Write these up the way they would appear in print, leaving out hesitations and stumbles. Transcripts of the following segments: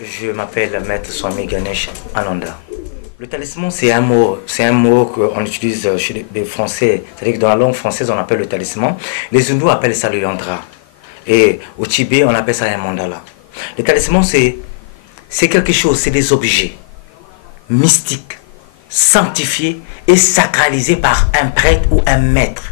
Je m'appelle Maître Swami Ganesh Ananda. Le talisman, c'est un mot qu'on utilise chez les Français. C'est-à-dire que dans la langue française, on appelle le talisman. Les hindous appellent ça le yantra. Et au Tibet, on appelle ça un mandala. Le talisman, c'est quelque chose, c'est des objets mystiques, sanctifiés et sacralisés par un prêtre ou un maître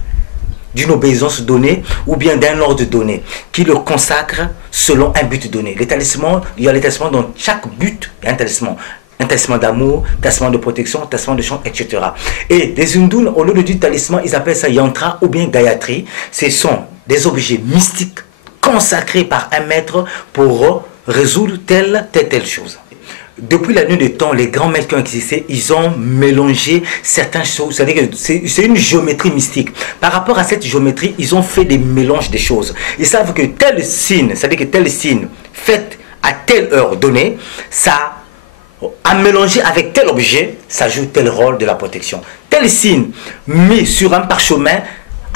d'une obéissance donnée ou bien d'un ordre donné, qui le consacre selon un but donné. Les talismans, il y a les talismans dans chaque but, il y a un talisman. Un talisman d'amour, talisman de protection, talisman de chant, etc. Et les hindous, au lieu de dire talisman, ils appellent ça yantra ou bien gayatri. Ce sont des objets mystiques consacrés par un maître pour résoudre telle chose. Depuis la nuit des temps, les grands maîtres qui ont existé, ils ont mélangé certaines choses. C'est-à-dire que c'est une géométrie mystique. Par rapport à cette géométrie, ils ont fait des mélanges des choses. Ils savent que tel signe, c'est-à-dire que tel signe fait à telle heure donnée, ça à mélanger avec tel objet, ça joue tel rôle de la protection. Tel signe mis sur un parchemin,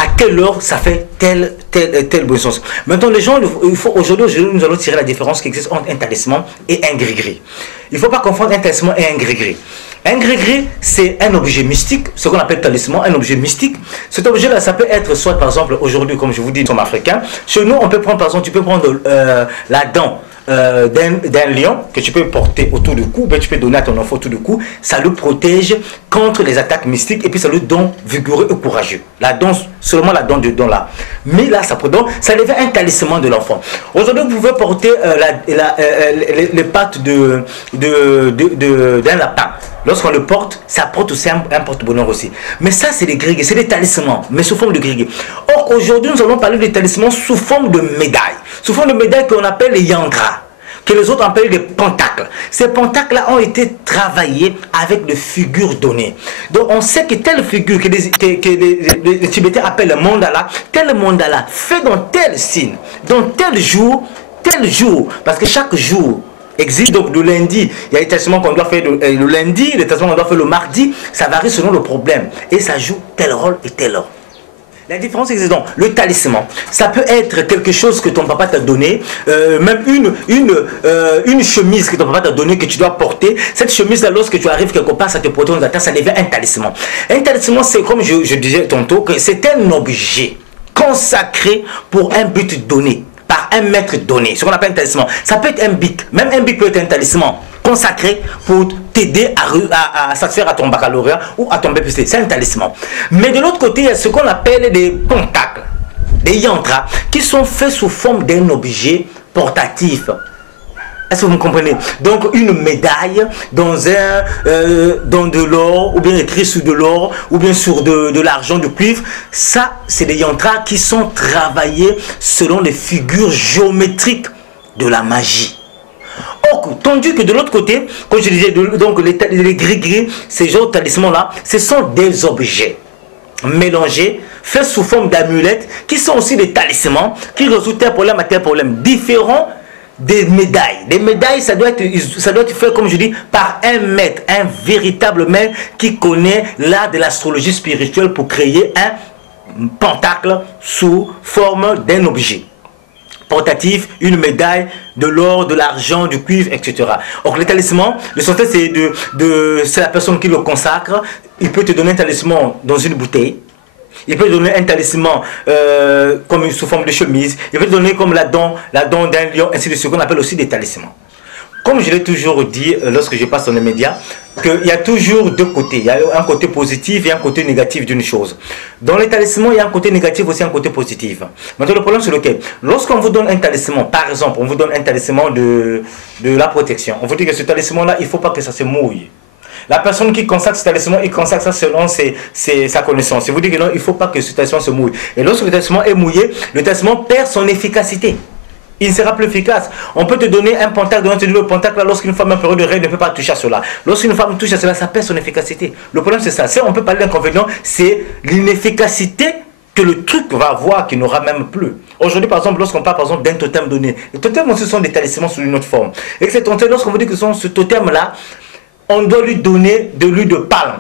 à quelle heure ça fait tel bon sens. Maintenant, les gens, aujourd'hui, nous allons tirer la différence qui existe entre un talisman et un gris-gris. Il ne faut pas confondre un talisman et un gris-gris. Un gris-gris, c'est un objet mystique, ce qu'on appelle talisman, un objet mystique. Cet objet-là, ça peut être soit, par exemple, aujourd'hui, comme je vous dis, nous sommes africains. Chez nous, on peut prendre, par exemple, tu peux prendre la dent d'un lion que tu peux porter autour du cou, ben tu peux donner à ton enfant autour du cou, ça le protège contre les attaques mystiques et puis ça le donne vigoureux et courageux. La dent, seulement la dent de don là. Mais là, ça devient un talisman de l'enfant. Aujourd'hui, vous pouvez porter les pattes d'un lapin. Lorsqu'on le porte, ça porte aussi un porte-bonheur aussi. Mais ça, c'est des gris-gris, c'est des talismans, mais sous forme de gris-gris. Or, aujourd'hui, nous allons parler des talismans sous forme de médailles. Sous forme de médailles qu'on appelle les yantras, que les autres appellent des pentacles. Ces pentacles-là ont été travaillés avec des figures données. Donc, on sait que telle figure que les Tibétains appellent le mandala, tel mandala fait dans tel signe, dans tel jour, parce que chaque jour existe. Donc le lundi, il y a les testaments qu'on doit faire le lundi, les testaments qu'on doit faire le mardi, ça varie selon le problème. Et ça joue tel rôle et tel rôle. La différence existe donc, le talisman, ça peut être quelque chose que ton papa t'a donné, même une chemise que ton papa t'a donné, que tu dois porter. Cette chemise-là, lorsque tu arrives quelque part, ça te protège, ça devient un talisman. Un talisman, c'est comme je disais tantôt, que c'est un objet consacré pour un but donné, par un maître donné, ce qu'on appelle un talisman. Ça peut être un bic, même un bic peut être un talisman consacré pour t'aider à satisfaire à ton baccalauréat ou à ton BPC. C'est un talisman. Mais de l'autre côté, il y a ce qu'on appelle des pentacles, des yantras, qui sont faits sous forme d'un objet portatif. Est-ce que vous me comprenez? Donc une médaille dans de l'or, ou bien écrit sur de l'or, ou bien sur de l'argent, du cuivre. Ça, c'est des yantras qui sont travaillés selon les figures géométriques de la magie. Or, tandis que de l'autre côté, comme je disais, donc les gris-gris, ces genres de talismans-là, ce sont des objets mélangés, faits sous forme d'amulettes, qui sont aussi des talismans, qui résolvent tel problème à tel problème, différents des médailles. Des médailles, ça doit être fait, comme je dis, par un maître, un véritable maître qui connaît l'art de l'astrologie spirituelle pour créer un pentacle sous forme d'un objet portatif, une médaille, de l'or, de l'argent, du cuivre, etc. Or, le talisman, le secret, c'est la personne qui le consacre. Il peut te donner un talisman dans une bouteille. Il peut te donner un talisman comme sous forme de chemise. Il peut te donner comme la dent d'un lion, ainsi de suite, qu'on appelle aussi des talismans. Comme je l'ai toujours dit lorsque je passe dans les médias, qu'il y a toujours deux côtés. Il y a un côté positif et un côté négatif d'une chose. Dans les talismans, il y a un côté négatif aussi, un côté positif. Maintenant, le problème c'est lequel? Lorsqu'on vous donne un talisman, par exemple, on vous donne un talisman de la protection. On vous dit que ce talisman-là, il ne faut pas que ça se mouille. La personne qui consacre ce talisman, il consacre ça selon sa connaissance. Il vous dit que non, il ne faut pas que ce talisman se mouille. Et lorsque le talisman est mouillé, le talisman perd son efficacité. Il ne sera plus efficace. On peut te donner un pentacle, le pentacle, lorsqu'une femme en période de règle ne peut pas toucher à cela. Lorsqu'une femme touche à cela, ça perd son efficacité. Le problème c'est ça. Si on peut parler d'inconvénient, c'est l'inefficacité que le truc va avoir, qui n'aura même plus. Aujourd'hui, par exemple, lorsqu'on parle par exemple d'un totem donné, les totems aussi sont des talismans sous une autre forme. Et que ces totems, lorsqu'on vous dit que ce totem-là, on doit lui donner de l'huile de palme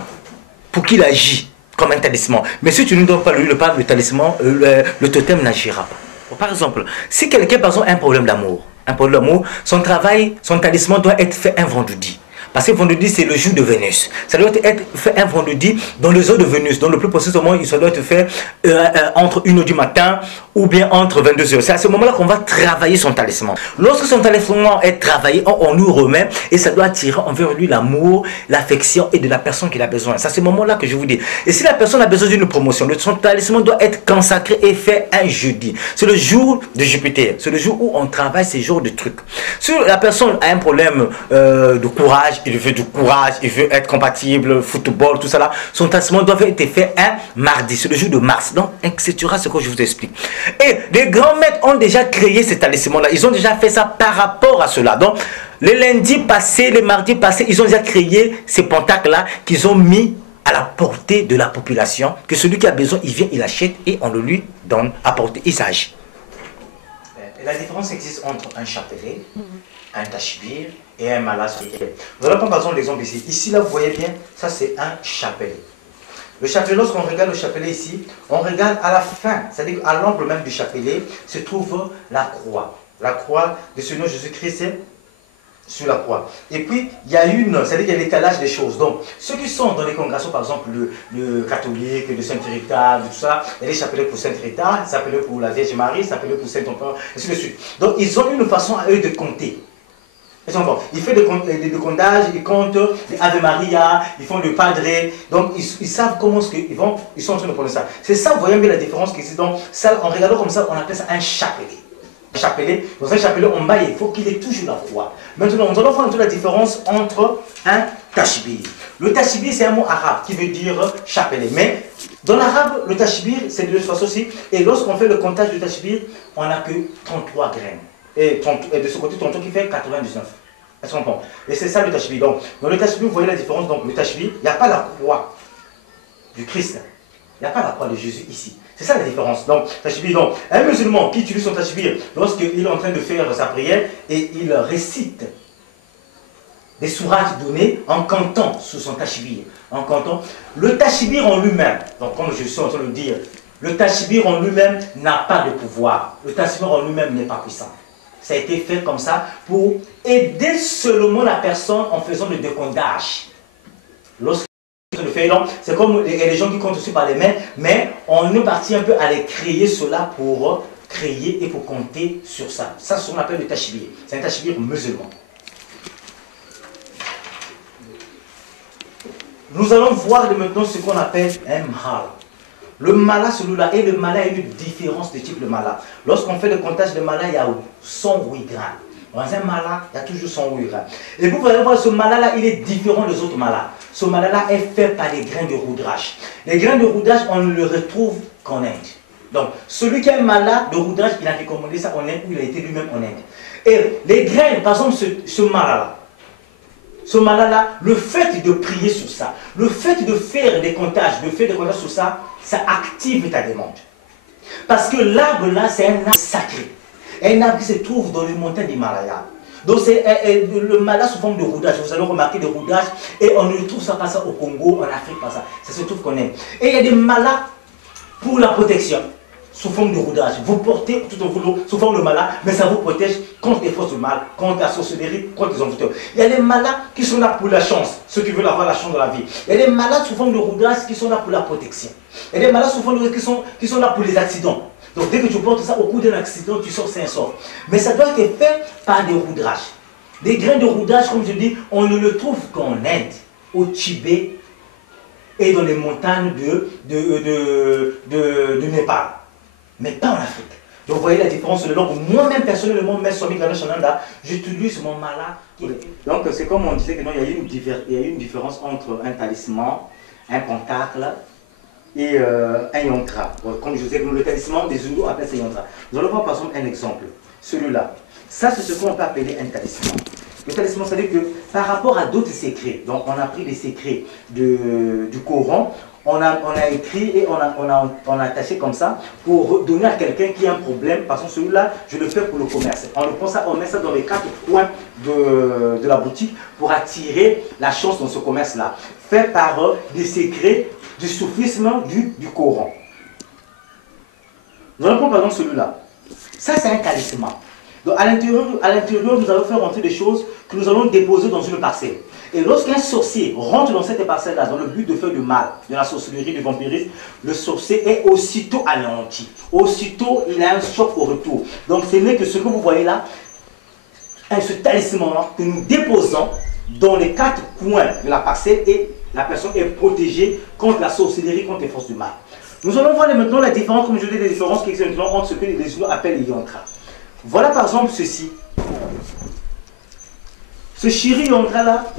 pour qu'il agisse comme un talisman. Mais si tu ne donnes pas l'huile de palme, le talisman, le totem n'agira pas. Par exemple, si quelqu'un par exemple, a un problème d'amour, un polyamour, son travail, son talisman doit être fait un vendredi. Parce que vendredi, c'est le jour de Vénus. Ça doit être fait un vendredi dans les heures de Vénus. Donc le plus possible, ça doit être fait entre 1h du matin ou bien entre 22h. C'est à ce moment-là qu'on va travailler son talisman. Lorsque son talisman est travaillé, on lui remet et ça doit attirer envers lui l'amour, l'affection et de la personne qu'il a besoin. C'est à ce moment-là que je vous dis. Et si la personne a besoin d'une promotion, son talisman doit être consacré et fait un jeudi. C'est le jour de Jupiter. C'est le jour où on travaille ces genres de trucs. Si la personne a un problème de courage, il veut du courage, il veut être compatible, football, tout ça là. Son talisman doit être fait un mardi, c'est le jour de Mars. Donc, etc. C'est ce que je vous explique. Et les grands maîtres ont déjà créé ces talismans-là. Ils ont déjà fait ça par rapport à cela. Donc, les lundis passés, les mardis passés, ils ont déjà créé ces pentacles-là qu'ils ont mis à la portée de la population. Que celui qui a besoin, il vient, il achète et on le lui donne à portée. Il s'agit. La différence existe entre un chapelet, un tachbir et un mala. Nous allons prendre par exemple l'exemple ici. Ici, là, vous voyez bien, ça c'est un chapelet. Le chapelet, lorsqu'on regarde le chapelet ici, on regarde à la fin, c'est-à-dire à l'angle même du chapelet, se trouve la croix. La croix de ce nom Jésus-Christ sur la croix. Et puis, il y a c'est-à-dire qu'il y a l'étalage des choses. Donc, ceux qui sont dans les congrégations, par exemple, le catholique, le Sainte-Rita, tout ça, il y a des chapelets pour Sainte-Rita, des chapelets pour la Vierge Marie, des chapelets pour Saint-Ompère, et ainsi de suite. Donc, ils ont une façon à eux de compter. Ils font des comptages, ils comptent les Ave Maria, ils font le Padre. Donc, ils savent comment ils sont en train de prendre ça. C'est ça, vous voyez bien la différence qui existe. Donc, ça, en regardant comme ça, on appelle ça un chapelet. Dans un chapelet, en bas, il faut qu'il ait toujours la croix. Maintenant, nous allons voir la différence entre un tachbir. Le tachbir, c'est un mot arabe qui veut dire chapelet. Mais dans l'arabe, le tachbir, c'est de l'autre façon aussi. Et lorsqu'on fait le comptage du tachbir, on n'a que 33 graines. Et de ce côté, 33 qui fait 99. Est-ce qu'on comprend? Et c'est ça le tachbir. Donc, dans le tachbir, vous voyez la différence. Donc, le tachbir, il n'y a pas la croix du Christ. Il n'y a pas la croix de Jésus ici. C'est ça la différence. Donc, tachbir, donc, un musulman qui utilise son tachbir lorsqu'il est en train de faire sa prière et il récite des sourates données en cantant sous son tachbir. En cantant. Le tachbir en lui-même, donc comme je suis en train de le dire, le tachbir en lui-même n'a pas de pouvoir. Le tachbir en lui-même n'est pas puissant. Ça a été fait comme ça pour aider seulement la personne en faisant le décomptage. C'est comme les gens qui comptent aussi par les mains, mais on est parti un peu à les créer cela pour créer et pour compter sur ça. Ça, c'est ce qu'on appelle le tachbir. C'est un tachbir musulman. Nous allons voir maintenant ce qu'on appelle un mahal. Le mala, celui-là, et le mala, il y a une différence de type de mala. Lorsqu'on fait le comptage de mala, il y a 108 grammes. Dans un mala, il y a toujours 108 grammes. Et vous allez voir, ce mala-là, il est différent des autres malas. Ce mala-là est fait par des grains de roudrage. Les grains de roudrage, on ne le retrouve qu'en Inde. Donc, celui qui a un mala de roudrage, il a été commandé ça en Inde, où il a été lui-même en Inde. Et les grains, par exemple, ce mala-là, le fait de prier sur ça, le fait de faire des comptages, sur ça, ça active ta demande. Parce que l'arbre là, c'est un arbre sacré. Un arbre qui se trouve dans les montagnes d'Himalaya. Donc c'est le mala sous forme de roudage. Vous allez remarquer des roudages et on ne trouve ça pas ça au Congo, en Afrique, pas ça. Ça se trouve qu'on aime. Et il y a des malas pour la protection. Sous forme de roudage. Vous portez tout en vous sous forme de mala, mais ça vous protège contre les forces du mal, contre la sorcellerie, contre les envoûteurs. Il y a des malas qui sont là pour la chance, ceux qui veulent avoir la chance dans la vie. Il y a des malas sous forme de roudage qui sont là pour la protection. Il y a des malas sous forme de qui sont là pour les accidents. Donc dès que tu portes ça au cours d'un accident, tu sors sain et sauf. Mais ça doit être fait par des roudrages. Des grains de roudage, comme je dis, on ne le trouve qu'en Inde, au Tibet et dans les montagnes de Népal. Mais pas en Afrique. Donc vous voyez la différence. Donc moi-même personnellement, j'utilise mon mala. Donc c'est comme on disait que non, il y a une différence entre un talisman, un pentacle et un yantra. Comme je vous disais, le talisman des Zulu appelle ça yantra. Nous allons voir par exemple un exemple. Celui-là. Ça c'est ce qu'on peut appeler un talisman. Le talisman, c'est-à-dire que par rapport à d'autres secrets, donc on a pris les secrets du Coran, on a écrit et on a attaché comme ça pour donner à quelqu'un qui a un problème. Par exemple, celui-là, je le fais pour le commerce. On le prend ça, on met ça dans les 4 coins de la boutique pour attirer la chance dans ce commerce-là. Fait par des secrets du soufisme du Coran. Nous allons prendre par exemple celui-là. Ça, c'est un talisman. Donc à l'intérieur, nous allons faire rentrer des choses que nous allons déposer dans une parcelle. Et lorsqu'un sorcier rentre dans cette parcelle-là, dans le but de faire du mal, de la sorcellerie, du vampirisme, le sorcier est aussitôt anéanti. Aussitôt, il a un choc au retour. Donc ce n'est que ce que vous voyez là, ce talisman-là que nous déposons dans les 4 coins de la parcelle et la personne est protégée contre la sorcellerie, contre les forces du mal. Nous allons voir maintenant la différence, comme je dis, les différences qui existent maintenant entre ce que les Hindous appellent les yantras. Voilà par exemple ceci. Ce Shri yantra là,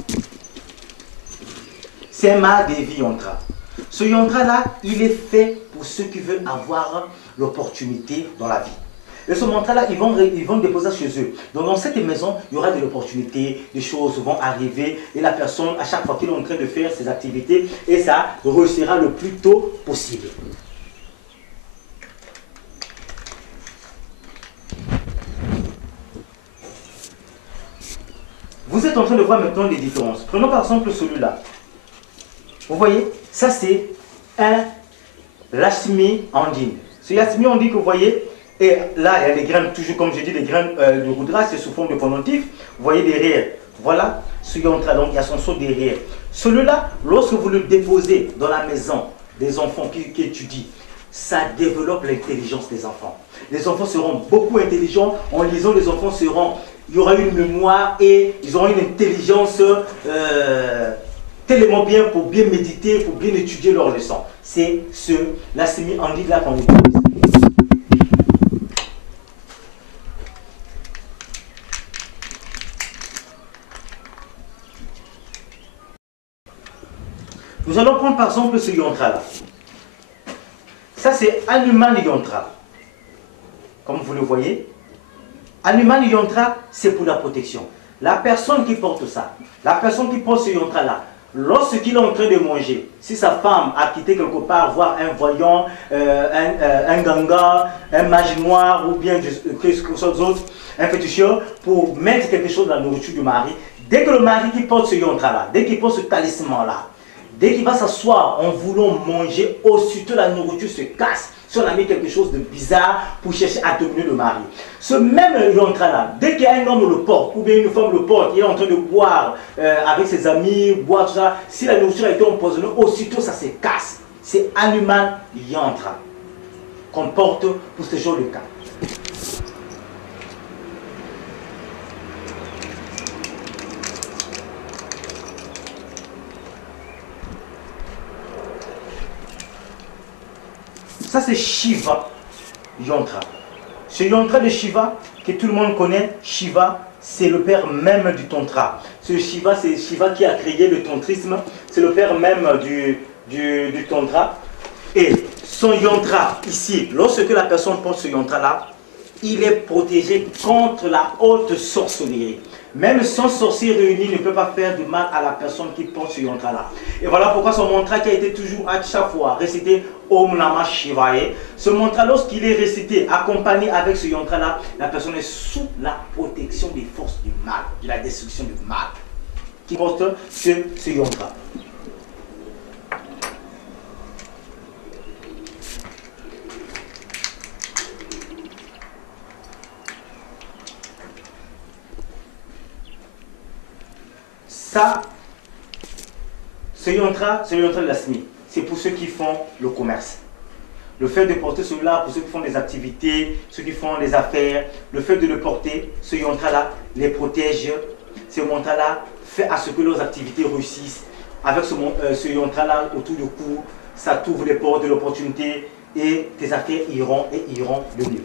c'est un Mahadevi yantra. Ce yantra là, il est fait pour ceux qui veulent avoir l'opportunité dans la vie. Et ce mantra-là, ils vont déposer chez eux. Donc dans cette maison, il y aura de l'opportunité, des choses vont arriver. Et la personne, à chaque fois qu'il est en train de faire ses activités, et ça réussira le plus tôt possible. Vous êtes en train de voir maintenant les différences. Prenons par exemple celui-là. Vous voyez, ça c'est un Lakshmi Andine. Ce Lakshmi Andine que vous voyez, et là, il y a des graines, toujours comme je dis, des graines de Rudra, c'est sous forme de pendentif. Vous voyez derrière, voilà ce yantra, donc il y a son saut derrière. Celui-là, lorsque vous le déposez dans la maison des enfants qui étudient, ça développe l'intelligence des enfants. Les enfants seront beaucoup intelligents. En lisant, les enfants seront, il y aura une mémoire et ils auront une intelligence tellement bien pour bien méditer, pour bien étudier leurs leçons. C'est ce Lakshmi Andine là qu'on utilise. Nous allons prendre par exemple ce yantra-là. Ça, c'est Hanuman Yantra. Comme vous le voyez, Hanuman Yantra, c'est pour la protection. La personne qui porte ça, la personne qui porte ce yantra-là, lorsqu'il est en train de manger, si sa femme a quitté quelque part, voir un voyant, un ganga, un mage noir ou bien quelque chose d'autre, un féticheur, pour mettre quelque chose dans la nourriture du mari, dès que le mari qui porte ce yantra-là, dès qu'il porte ce talisman-là, dès qu'il va s'asseoir en voulant manger, aussitôt la nourriture se casse. Si on a mis quelque chose de bizarre pour chercher à dominer le mari. Ce même yantra-là, dès qu'un homme le porte, ou bien une femme le porte, il est en train de boire avec ses amis, boire tout ça, si la nourriture a été empoisonnée, aussitôt ça se casse. C'est Hanuman Yantra qu'on porte pour ce genre de cas. Ça, c'est Shiva Yantra. Ce yantra de Shiva, que tout le monde connaît, Shiva, c'est le père même du tantra. Ce Shiva, c'est Shiva qui a créé le tantrisme. C'est le père même du tantra. Et son yantra, ici, lorsque la personne porte ce yantra-là, il est protégé contre la haute sorcellerie. Même son sorcier réuni ne peut pas faire du mal à la personne qui porte ce yantra-là. Et voilà pourquoi son mantra qui a été toujours à chaque fois récité Om Namah Shivaya. Ce mantra, lorsqu'il est récité, accompagné avec ce yantra-là, la personne est sous la protection des forces du mal, de la destruction du mal, qui porte ce yantra. Ça, ce yantra de Lakshmi, c'est pour ceux qui font le commerce. Le fait de porter celui-là pour ceux qui font des activités, ceux qui font les affaires, le fait de le porter, ce yantra-là, les protège. Ce yantra-là fait à ce que leurs activités réussissent. Avec ce yantra-là autour du cou, ça t'ouvre les portes de l'opportunité et tes affaires iront de mieux.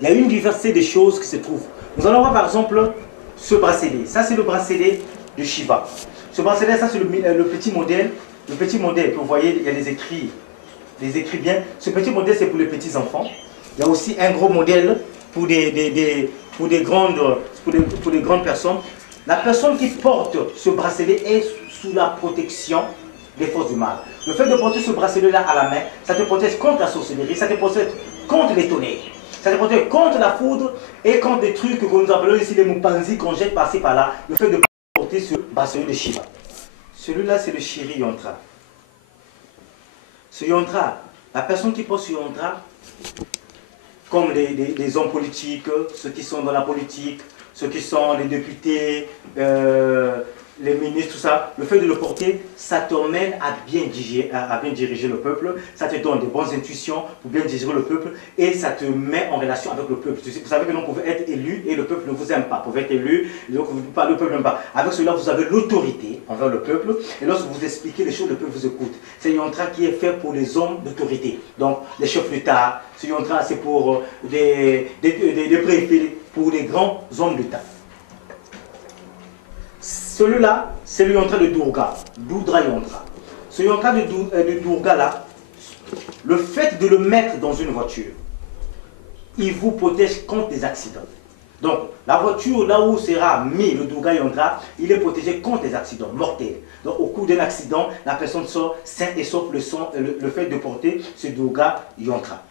Il y a une diversité de choses qui se trouvent. Nous allons voir par exemple ce bracelet. Ça, c'est le bracelet de Shiva. Ce bracelet, ça, c'est le petit modèle. Le petit modèle que vous voyez, il y a les écrits bien. Ce petit modèle, c'est pour les petits enfants. Il y a aussi un gros modèle pour des grandes personnes. La personne qui porte ce bracelet est sous la protection des forces du mal. Le fait de porter ce bracelet-là à la main, ça te protège contre la sorcellerie, ça te protège contre les tonnerres. Ça te protège contre la foudre et contre des trucs que nous appelons ici les moupanzi qu'on jette par-ci par-là. Le fait de porter ce bracelet de Shiva. Celui-là, c'est le Shri Yantra. Ce yantra, la personne qui porte ce yantra, comme les hommes politiques, ceux qui sont dans la politique, ceux qui sont les députés, les ministres, tout ça, le fait de le porter, ça te mène à bien diriger le peuple, ça te donne des bonnes intuitions pour bien diriger le peuple et ça te met en relation avec le peuple. Vous savez que vous pouvez être élu et le peuple ne vous aime pas. Vous pouvez être élu, donc le peuple n'aime pas. Avec cela, vous avez l'autorité envers le peuple et lorsque vous expliquez les choses, le peuple vous écoute. C'est un yantra qui est fait pour les hommes d'autorité. Donc, les chefs d'État, ce yantra, c'est pour des préfets, pour les grands hommes d'État. Celui-là, c'est le yantra de Durga, Doudra yantra. Ce yantra de Durga là, le fait de le mettre dans une voiture, il vous protège contre des accidents. Donc, la voiture, là où sera mis le Durga yantra, il est protégé contre des accidents mortels. Donc, au cours d'un accident, la personne sort saine et sauf le fait de porter ce Durga yantra.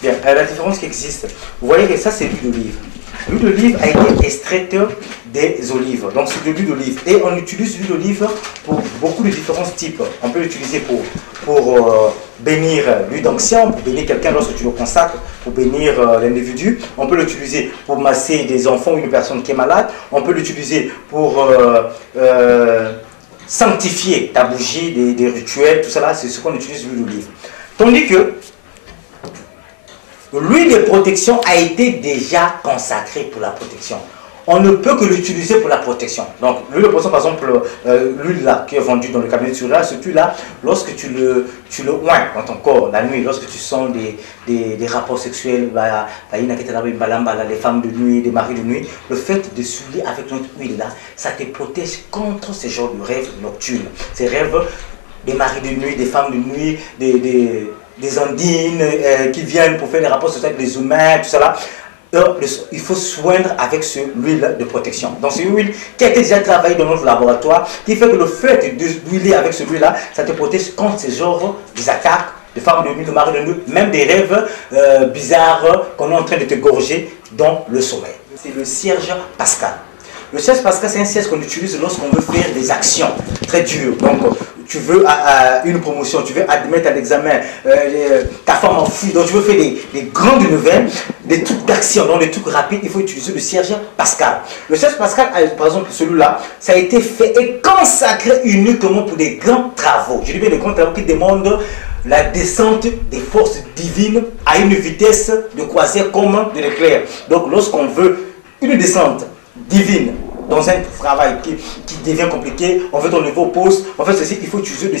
Bien, la différence qui existe, vous voyez que ça c'est l'huile d'olive. L'huile d'olive a été extraite des olives, donc c'est de l'huile d'olive. Et on utilise l'huile d'olive pour beaucoup de différents types. On peut l'utiliser pour bénir l'huile d'onction, pour bénir quelqu'un lorsque tu le consacres, pour bénir l'individu. On peut l'utiliser pour masser des enfants ou une personne qui est malade. On peut l'utiliser pour sanctifier ta bougie, des rituels, tout ça, c'est ce qu'on utilise l'huile d'olive. Tandis que l'huile de protection a été déjà consacrée pour la protection. On ne peut que l'utiliser pour la protection. Donc, l'huile de protection, par exemple, l'huile là qui est vendue dans le cabinet de Surya, cette huile-là, lorsque tu le oins dans ton corps la nuit, lorsque tu sens des rapports sexuels, les femmes de nuit, des maris de nuit, le fait de s'huiler avec notre huile-là, ça te protège contre ce genre de rêves nocturnes. Ces rêves des maris de nuit, des femmes de nuit, des andines qui viennent pour faire des rapports sociaux avec les humains, tout ça là. Il faut soindre avec l'huile de protection. Donc c'est une huile qui a été déjà travaillée dans notre laboratoire, qui fait que le fait d'huiler avec celui-là, ça te protège contre ce genre des attaques de femmes de nuit, de maris de nuit, même des rêves bizarres qu'on est en train de te gorger dans le sommeil. C'est le cierge pascal. Le cierge pascal, c'est un cierge qu'on utilise lorsqu'on veut faire des actions très dures. Donc, tu veux une promotion, tu veux admettre à l'examen, ta femme enfuie, donc tu veux faire des grandes nouvelles, des trucs d'action, donc des trucs rapides, il faut utiliser le cierge pascal. Le cierge pascal, par exemple, celui-là, ça a été fait et consacré uniquement pour des grands travaux. Je dis bien des grands travaux qui demandent la descente des forces divines à une vitesse de croisière comme de l'éclair. Donc, lorsqu'on veut une descente divine dans un travail qui devient compliqué, on veut enlever au poste, en fait ceci, il faut utiliser le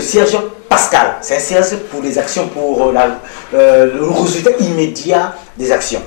cierge pascal. C'est un cierge pour les actions, pour le résultat immédiat des actions.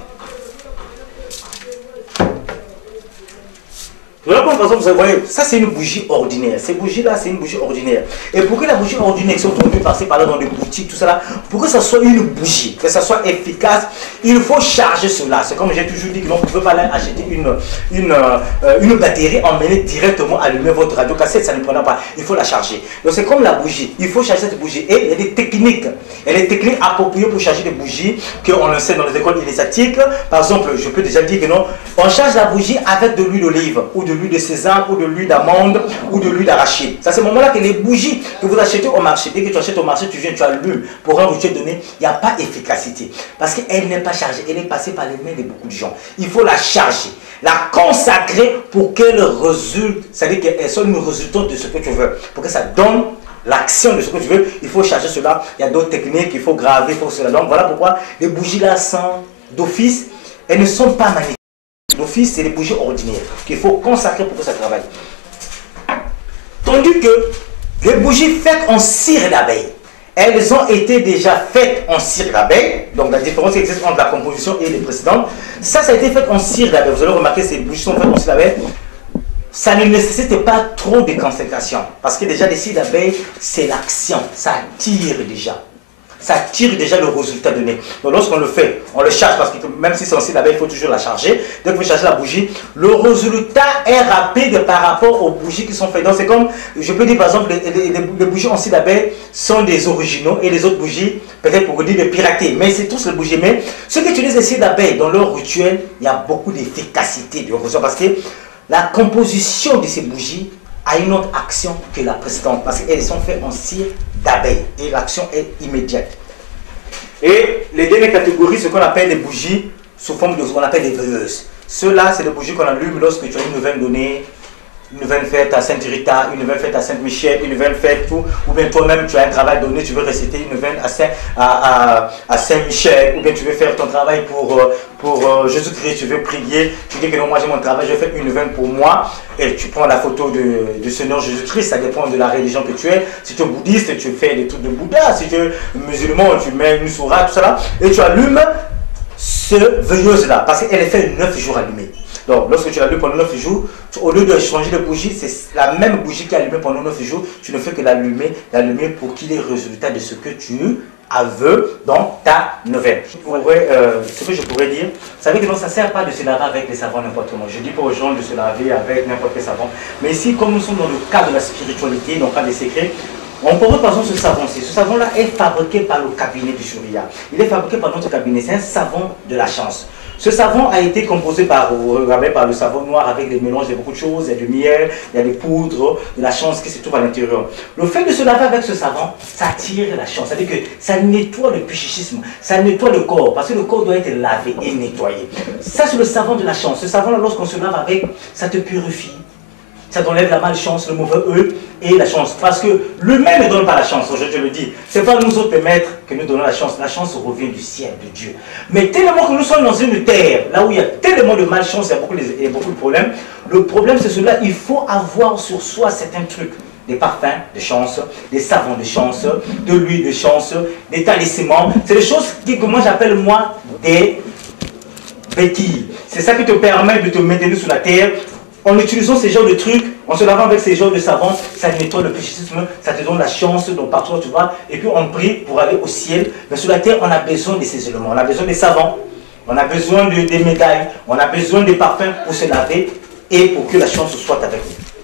Voilà, par exemple, vous voyez, ça c'est une bougie ordinaire. Ces bougies-là, c'est une bougie ordinaire. Et pour que la bougie ordinaire, qui sont aujourd'hui passées par là dans les boutiques, tout ça là, pour que ça soit une bougie, que ça soit efficace, il faut charger cela. C'est comme j'ai toujours dit que l'on ne peut pas aller acheter une batterie, emmener directement, allumer votre radio cassette, ça ne prendra pas. Il faut la charger. Donc c'est comme la bougie. Il faut charger cette bougie. Et il y a des techniques. Il y a des techniques appropriées pour charger des bougies qu'on enseigne dans les écoles initiatiques. Par exemple, je peux déjà dire que non, on charge la bougie avec de l'huile d'olive ou de l'huile de sésame ou de l'huile d'amande ou de l'huile d'arachide. C'est à ce moment-là que les bougies que vous achetez au marché, dès que tu achètes au marché, tu viens, tu allumes pour un rituel donné, il n'y a pas efficacité. Parce qu'elle n'est pas chargée, elle est passée par les mains de beaucoup de gens. Il faut la charger, la consacrer pour qu'elle résulte, c'est-à-dire qu'elle soit une résultante de ce que tu veux, pour que ça donne l'action de ce que tu veux. Il faut charger cela, il y a d'autres techniques, il faut graver, il faut cela. Donc voilà pourquoi les bougies là sont d'office, elles ne sont pas magnétiques. D'office, c'est des bougies ordinaires qu'il faut consacrer pour que ça travaille. Tandis que les bougies faites en cire d'abeille, elles ont été déjà faites en cire d'abeille. Donc la différence qui existe entre la composition et les précédentes, ça a été fait en cire d'abeille. Vous allez remarquer, ces bougies sont faites en cire d'abeille. Ça ne nécessite pas trop de concentration. Parce que déjà, les cires d'abeille, c'est l'action. Ça attire déjà. Ça tire déjà le résultat donné. Donc lorsqu'on le fait, on le charge parce que même si c'est en cire d'abeille, il faut toujours la charger. Dès que vous chargez la bougie, le résultat est rapide par rapport aux bougies qui sont faites. Donc c'est comme, je peux dire par exemple, les bougies en cire d'abeille sont des originaux et les autres bougies, peut-être pour vous dire, des piratés. Mais c'est tous les bougies. Mais ceux qui utilisent les cires d'abeille dans leur rituel, il y a beaucoup d'efficacité, de résultat parce que la composition de ces bougies a une autre action que la précédente parce qu'elles sont faites en cire d'abeille et l'action est immédiate. Et les dernières catégories, ce qu'on appelle les bougies sous forme de ce qu'on appelle des veilleuses. Ceux-là, c'est des bougies qu'on allume lorsque tu as une nouvelle donnée, une nouvelle fête à Sainte-Rita, une nouvelle fête à Saint-Michel, une nouvelle fête, tout, ou bien toi-même tu as un travail donné, tu veux réciter une nouvelle à Saint-Michel, ou bien tu veux faire ton travail pour Jésus-Christ, tu veux prier, tu dis que non, moi j'ai mon travail, je vais faire une nouvelle pour moi, et tu prends la photo de Seigneur Jésus-Christ, ça dépend de la religion que tu es. Si tu es bouddhiste, tu fais des trucs de Bouddha, si tu es musulman, tu mets une sourate, tout ça là, et tu allumes ce veilleuse-là, parce qu'elle est faite 9 jours allumée. Donc, lorsque tu l'allumes pendant 9 jours, au lieu de changer de bougie, c'est la même bougie qui est allumée pendant 9 jours. Tu ne fais que l'allumer pour qu'il ait le résultat de ce que tu aveux dans ta nouvelle. Ce que je pourrais dire, vous savez que non, ça ne sert pas de se laver avec les savons n'importe comment. Je dis pas aux gens de se laver avec n'importe quel savon. Mais ici, comme nous sommes dans le cadre de la spiritualité, dans le cadre des secrets, on peut voir par exemple ce savon-ci. Ce savon-là est fabriqué par le cabinet du Surya. Il est fabriqué par notre cabinet. C'est un savon de la chance. Ce savon a été composé par le savon noir avec des mélanges de beaucoup de choses. Il y a du miel, il y a des poudres, de la chance qui se trouve à l'intérieur. Le fait de se laver avec ce savon, ça attire la chance. C'est-à-dire que ça nettoie le psychisme, ça nettoie le corps, parce que le corps doit être lavé et nettoyé. Ça, c'est le savon de la chance. Ce savon-là, lorsqu'on se lave avec, ça te purifie. Ça t'enlève la malchance, le mauvais œil et la chance. Parce que lui-même ne donne pas la chance, je te le dis. Ce n'est pas nous autres maîtres que nous donnons la chance. La chance revient du ciel, de Dieu. Mais tellement que nous sommes dans une terre, là où il y a tellement de malchance, il y a beaucoup de problèmes. Le problème, c'est cela, il faut avoir sur soi certains trucs. Des parfums de chance, des savons de chance, de l'huile de chance, des talismans. C'est des choses que moi j'appelle des béquilles. C'est ça qui te permet de te maintenir sur la terre. En utilisant ces genres de trucs, en se lavant avec ces genres de savons, ça nettoie le psychisme, ça te donne la chance, donc partout tu vas. Et puis on prie pour aller au ciel. Mais sur la terre, on a besoin de ces éléments. On a besoin des savons, on a besoin des médailles, on a besoin des parfums pour se laver et pour que la chance soit avec nous.